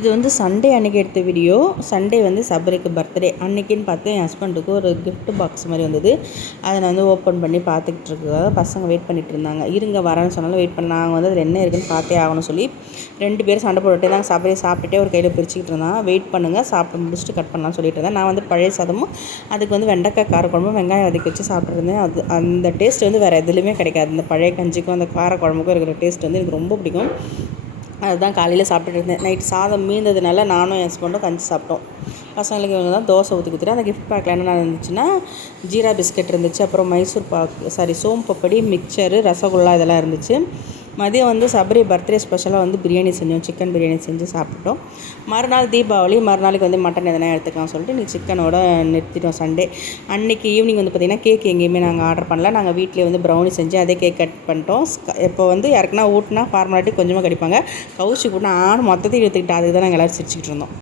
இது வந்து சண்டே அன்றைக்கி எடுத்த வீடியோ. சண்டே வந்து சபரிக்கு பர்த்டே அன்றைக்கின்னு பார்த்து என் ஹஸ்பண்டுக்கு ஒரு கிஃப்ட் பாக்ஸ் மாதிரி வந்தது. அதை நான் வந்து ஓப்பன் பண்ணி பார்த்துக்கிட்டு இருக்கேன். பசங்க வெயிட் பண்ணிகிட்டு இருந்தாங்க. இருங்க வரேன்னு சொன்னாலும் வெயிட் பண்ண. நாங்கள் வந்து அதில் என்ன இருக்குன்னு பார்த்தே ஆகணும்னு சொல்லி 2 பேரும் சண்டை போட்டுகிட்டே தான் சபரியை சாப்பிட்டுட்டே ஒரு கையில் பிரிச்சுக்கிட்டு இருந்தான். வெயிட் பண்ணுங்கள், சாப்பிட்டு முடிச்சுட்டு கட் பண்ணலாம்னு சொல்லிட்டு இருந்தேன். நான் வந்து பழைய சாதமும் அதுக்கு வந்து வெண்டைக்காய் காரக்குழம்பும் வெங்காயம் வதக்கி வச்சு சாப்பிட்ருந்தேன். அந்த டேஸ்ட் வந்து வேறு எதுலேயுமே கிடைக்காது. இந்த பழைய கஞ்சிக்கும் அந்த காரக்குழம்புக்கும் இருக்கிற டேஸ்ட் வந்து எனக்கு ரொம்ப பிடிக்கும். அதுதான் காலையில் சாப்பிட்டுட்டு இருந்தேன். நைட் சாதம் மீந்ததுனால நானும் என் ஹஸ்பண்டும் கஞ்சி சாப்பிட்டோம். பசங்களுக்கு இவங்க தான் தோசை ஊற்றி கொடுத்துட்டு அந்த கிஃப்ட் பேக்கில் என்ன இருந்துச்சுன்னா ஜீரா பிஸ்கட் இருந்துச்சு, அப்புறம் மைசூர் பாக் சோம் பப்படி, மிக்சரு, ரசகுல்லா இதெல்லாம் இருந்துச்சு. மதியம் வந்து சபரி பர்த்டே ஸ்பெஷலாக வந்து பிரியாணி செஞ்சோம். சிக்கன் பிரியாணி செஞ்சு சாப்பிட்டோம். மறுநாள் தீபாவளி, மறுநாளைக்கு வந்து மட்டன் எதனா எடுத்துக்கலாம் சொல்லிட்டு நீ சிக்கனோட நிறுத்திட்டோம் சண்டே. அன்றைக்கி ஈவினிங் வந்து பார்த்திங்கன்னா கேக் எங்கேயுமே நாங்கள் ஆர்டர் பண்ணல. நாங்கள் வீட்டிலே வந்து ப்ரௌனி செஞ்சு அதே கேக் கட் பண்ணிட்டோம். இப்போ வந்து யாருக்குன்னா ஊட்டினா ஃபார்மாலிட்டி கொஞ்சமாக கடிப்பாங்க. கவுச்சி கூட்டினா மொத்தத்தையும் எடுத்துக்கிட்டு அதுக்கு தான் நாங்கள் எல்லோரும் சிரிச்சுக்கிட்டு இருந்தோம்.